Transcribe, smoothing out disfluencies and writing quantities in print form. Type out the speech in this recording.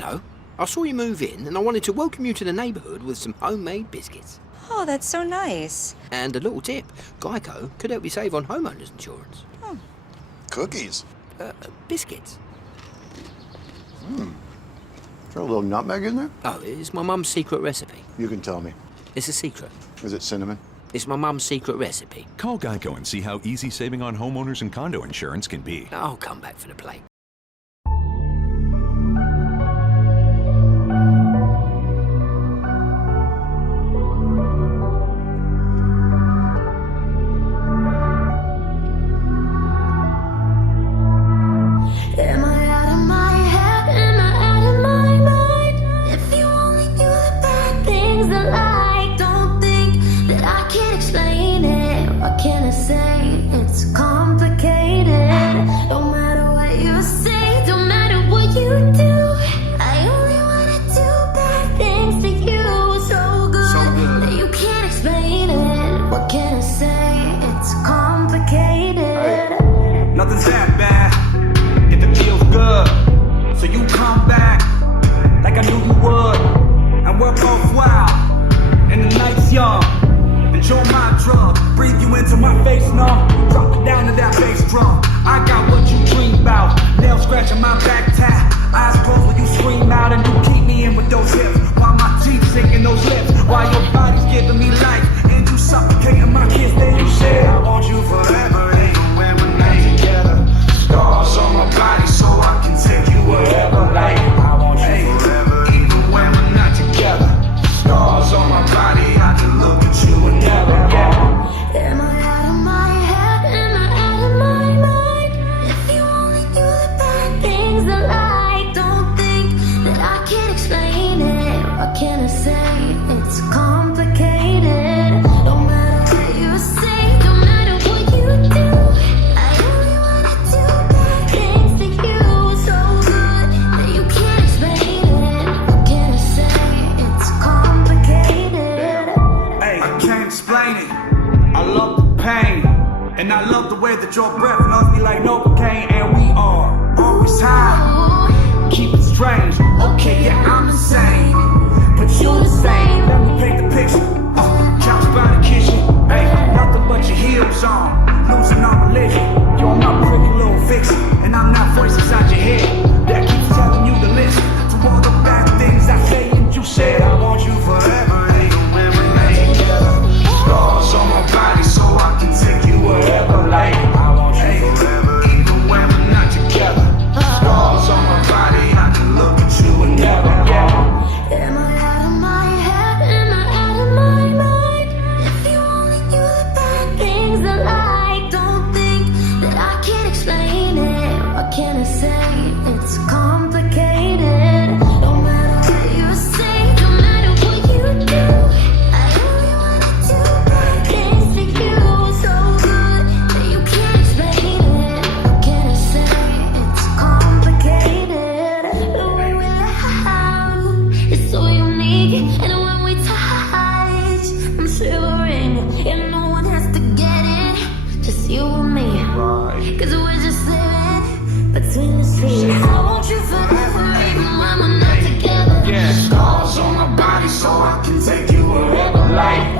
hello. I saw you move in and I wanted to welcome you to the neighbourhood with some homemade biscuits. Oh, that's so nice. And a little tip, Geico could help you save on homeowners insurance. Cookies? Biscuits. Is there a little nutmeg in there? Oh, it's my mum's secret recipe. You can tell me. It's a secret. Is it cinnamon? It's my mum's secret recipe. Call Geico and see how easy saving on homeowners and condo insurance can be. I'll come back for the plate. Am I out of my head? Am I out of my mind? If you only knew the bad things I like, don't think that I can explain it. What can I say? It's complicated. No matter what you say, don't matter what you do, I only wanna do bad things to you. So good that you can't explain it. What can I say? It's complicated. Nothing's that bad if it feels good. So you come back like I knew you would, and we're both wild and the night's young. Enjoy my drug, breathe you into my face now. Drop it down to that bass drum. I got what you dream about. Nails scratching my back tap. Eyes closed when you scream out, and you keep me in with those hips while my teeth sinking those lips. While your body's giving me life and you suffocating my kiss. Then you say I want you forever, even when we're not together. Scars on my body so I can take you wherever. Like I want you forever, even when we're not together. Scars on my body, I can look at you and never get. Am I out of my head? Am I out of my mind? If you only knew the bad things I like, don't think that I can explain it. What can I say? It's complicated. No matter what you say, no matter what you do, I only wanna do bad things to you. So good that you can't explain it. What can I say? It's complicated. Hey, I can't explain it. I love the pain, and I love the way that your breath loves me like Novocaine. And we are always high, keep it strange. Okay, yeah, I'm insane, but you the same. Let me paint the picture. Couch by the kitchen. Hey, nothing but your heels on, losing all religion. You're my pretty little vixen, and I'm not voice inside your head that keeps telling you to listen to all the bad things I say. And you said I want you forever, even when we're not together. Scars on my body so I can take you wherever. Like I want you forever, even when we're not together. Scars on my body, I can look at you and never get. Am I out of my head? Am I out of my mind? If you only knew the bad things I like, don't think that I can explain it. What can I say? It's complicated. No matter what you say, no matter what you do, I only wanna do bad things to you. So good that you can't explain it. What can I say? It's complicated. The way we love is so unique, and when we touch, I'm shivering, and no one has to get it, just you and me. Cause we're just living between the streets. I want you forever, even when we're not together. Yeah, scars on my body so I can take you wherever. Like